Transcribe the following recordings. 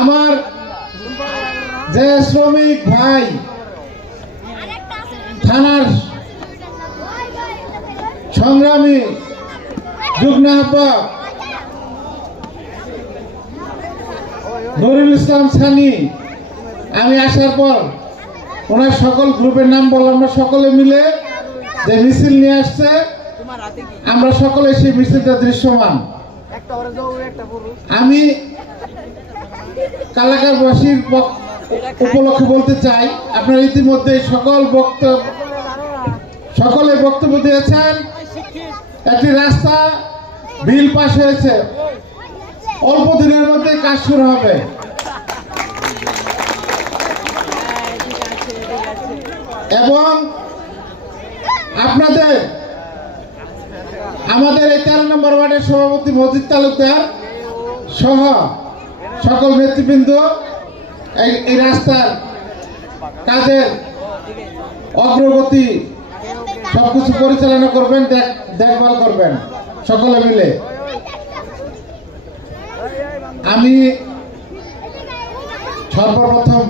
আমার যে শ্রমিক ভাই থানার সংগ্রামী যুগ্ম আহ্বায়ক নুরুল ইসলাম সানি, আমি আসার পর ওনার সকল গ্রুপের নাম বললাম না, সকলে মিলে যে মিছিল নিয়ে আসছে আমরা সকলে সেই মিছিলটা দৃশ্যমান। আমি কালাকারবাসীর উপলক্ষে বলতে চাই, আপনারা ইতিমধ্যে সকলে বক্তব্য দিয়েছেন। একটি রাস্তা বিল পাস হয়েছে, অল্প দিনের মধ্যে কাজ শুরু হবে। এবং আপনাদের আমাদের এই 13 নম্বর ওয়ার্ডের সভাপতি মজিদ তালুকদার সহ সকল নেতৃবৃন্দ এই রাস্তার কাজের অগ্রগতি সবকিছু পরিচালনা করবেন, দেখভাল করবেন সকলে মিলে। আমি সর্বপ্রথম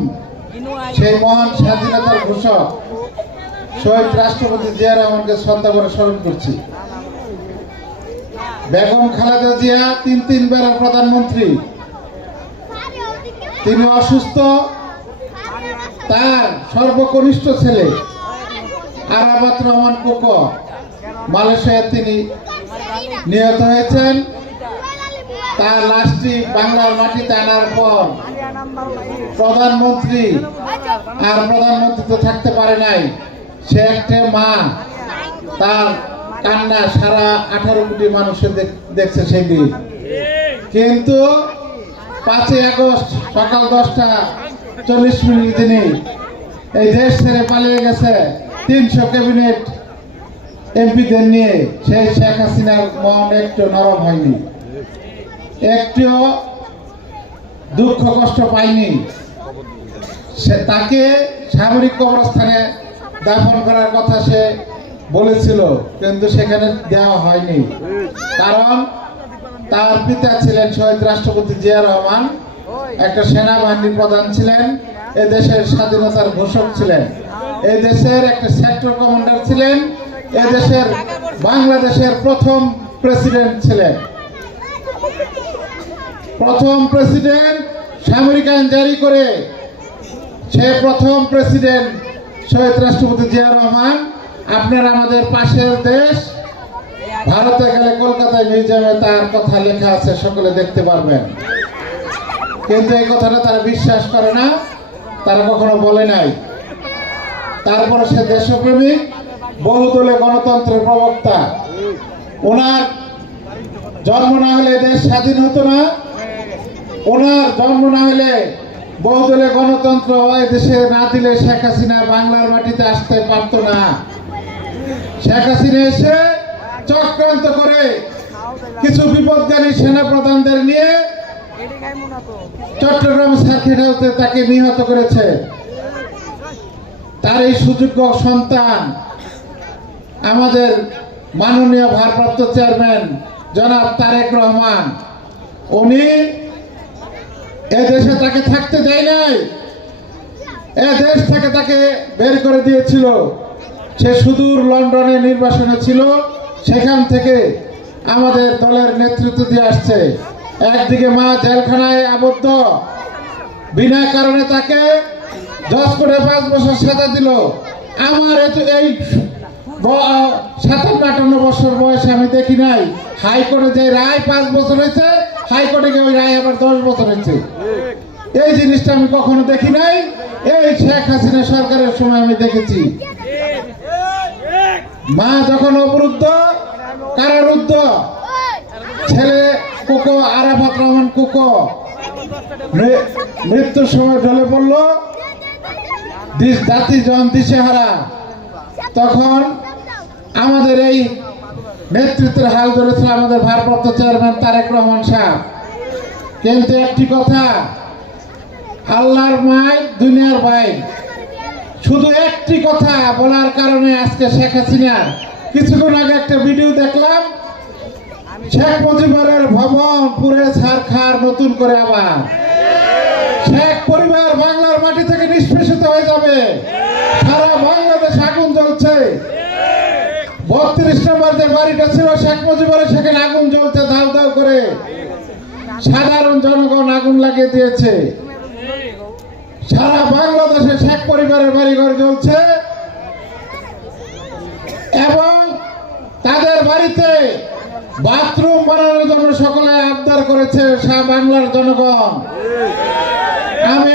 সেই মহান স্বাধীনতার ঘোষক শহীদ রাষ্ট্রপতি জিয়া রহমানকে শ্রদ্ধা করে স্মরণ করছি। বেগম খালেদা জিয়া তিনবারের প্রধানমন্ত্রী, তিনি অসুস্থ। তার সর্বকনিষ্ঠ ছেলে আরাফাত রহমান কোকো মালয়েশিয়ায় তিনি নিহত হয়েছেন। তার লাশটি বাংলার মাটিতে আনার পর প্রধানমন্ত্রী তো থাকতে পারে নাই। সে একটা মা, তার কান্না সারা 18 কোটি মানুষের দেখছে সেদিন। কিন্তু 5 আগস্ট সকাল 10:40 তিনি এই দেশ ছেড়ে পালিয়ে গেছে 300 ক্যাবিনেট এমপিদের নিয়ে। সেই শেখ হাসিনার মন একটু নরম হয়নি, একটু দুঃখ কষ্ট পায়নি। তাকে সামরিক কবরস্থানে দাফন করার কথা সে বলেছিল, কিন্তু সেখানে দেওয়া হয়নি। কারণ তার পিতা ছিলেন শহীদ রাষ্ট্রপতি জিয়া রহমান, একটা সেনাবাহিনীর প্রধান ছিলেন, এ দেশের স্বাধীনতার ঘোষক ছিলেন, এই দেশের একটা সেক্টর কমান্ডার ছিলেন, এ দেশের বাংলাদেশের প্রথম প্রেসিডেন্ট ছিলেন। প্রথম প্রেসিডেন্ট সামরিক আইন জারি করে সে প্রথম প্রেসিডেন্ট শহীদ রাষ্ট্রপতি জিয়া রহমান। আপনারা আমাদের পাশের দেশ ভারতে গেলে কলকাতায় মিউজিয়ামে তার কথা লেখা আছে, সকলে দেখতে পারবেন। কিন্তু এই কথাটা তারা বিশ্বাস করে না, তারা কখনো বলে নাই। তারপরে সে দেশপ্রেমিক, বহুদলীয় গণতন্ত্রের প্রবক্তা। ওনার জন্ম না হলে দেশ স্বাধীন হতো না, ওনার জন্ম না হলে বহুদলীয় গণতন্ত্র এই দেশে না দিলে শেখ হাসিনা বাংলার মাটিতে আসতে পারত না। শেখ হাসিনা এসে চক্রান্ত করে কিছু বিপদগামী সেনা প্রধানদের নিয়ে চট্টগ্রাম সার্কিট হাউসে তাকে নিহত করেছে। তার এই সুযোগ্য সন্তান আমাদের মাননীয় ভারপ্রাপ্ত চেয়ারম্যান জনাব তারেক রহমান, উনি এদেশে তাকে থাকতে দেয় নাই, এদেশ থেকে তাকে বের করে দিয়েছিল। সে সুদূর লন্ডনে নির্বাসনে ছিল, সেখান থেকে আমাদের দলের নেতৃত্ব দিয়ে আসছে। একদিকে মা জেলখানায় আবদ্ধ, বিনা কারণে তাকে জজ করে 5 বছর সাজা দিল। আমার এই 57-58 বছর বয়সে আমি দেখি নাই হাইকোর্টে যে রায় 5 বছর হয়েছে, হাইকোর্টে গিয়ে ওই রায় আবার 10 বছর হয়েছে। এই জিনিসটা আমি কখনো দেখি নাই। এই শেখ হাসিনা সরকারের সময় আমি দেখেছি। মা যখন অবরুদ্ধ, কারারুদ্ধ, ছেলে কোকো আরাফাত রহমান কোকো মৃত্যুর সময় ঢলে পড়ল, জাতি জন দিশেহারা, তখন আমাদের এই নেতৃত্বের হাল ধরেছিল আমাদের ভারপ্রাপ্ত চেয়ারম্যান তারেক রহমান সাহেব। কিন্তু একটি কথা, আল্লাহর মাই দুনিয়ার ভাই, শুধু একটি কথা বলার কারণে আজকে শেখ হাসিনা, কিছুক্ষণ আগে একটা ভিডিও দেখলাম, শেখ মুজিবের ভবন পুড়ে ছারখার নতুন করে আবার শেখ পরিবার বাংলার মাটি থেকে নিষ্পেষিত হয়ে যাবে। সারা বাংলাদেশ আগুন জ্বলছে। 32 নম্বর যে বাড়িটা ছিল শেখ মুজিবের, সেখানে আগুন জ্বলছে দাউ দাউ করে। সাধারণ জনগণ আগুন লাগিয়ে দিয়েছে। সারা বাংলাদেশে শেখ পরিবারের বাড়িঘর জ্বলছে এবং তাদের বাড়িতে বাথরুম বানানোর জন্য সকলে আবদার করেছে বাংলার জনগণ। আমি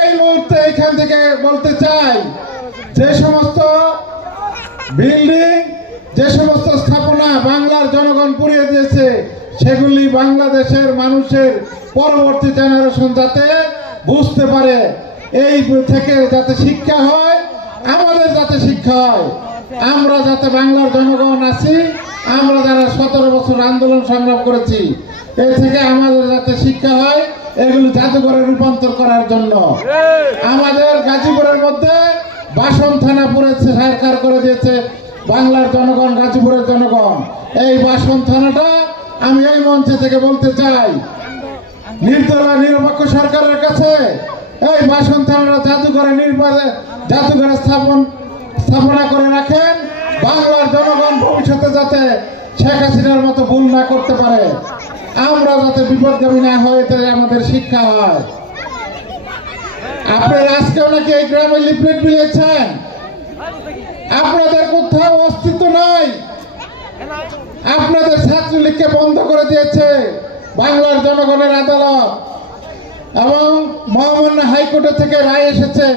এই মুহূর্তে এখান থেকে বলতে চাই, যে সমস্ত বিল্ডিং, যে সমস্ত স্থাপনা বাংলার জনগণ পুড়িয়ে দিয়েছে, সেগুলি বাংলাদেশের মানুষের পরবর্তী জেনারেশন যাতে বুঝতে পারে, এই থেকে যাতে শিক্ষা হয়, আমাদের যাতে শিক্ষা হয়, আমরা যাতে বাংলার জনগণ আছি, আমরা যারা 17 বছর আন্দোলন সংগ্রাম করেছি, এ থেকে আমাদের যাতে শিক্ষা হয়, এগুলো জাদুঘরে রূপান্তর করার জন্য। আমাদের গাজীপুরের মধ্যে বাসন থানা পুড়েছে, সরকার করে দিয়েছে বাংলার জনগণ, গাজীপুরের জনগণ। এই বাসন থানাটা আমি এই মঞ্চে থেকে বলতে চাই, নির্দলীয় নিরপেক্ষ সরকারের কাছে এই বাসন থানাটা জাদুঘরে স্থাপনা করে রাখেন, বাংলার জনগণ ভবিষ্যতে যাতে শেখ হাসিনার মতো ভুল না করতে পারে, আমরা যাতে বিপদগামী না হয়ে আমাদের শিক্ষা হয়। আপনারা আজকেও নাকি এই গ্রামে লিফলেট মিলিয়েছেন, আপনাদের কোথাও অস্তিত্ব নাই। আপনাদের ছাত্রলীগকে বন্ধ করে দিয়েছে বাংলার জনগণের আদালত এবং মহামান্য হাইকোর্ট থেকে রায় এসেছে।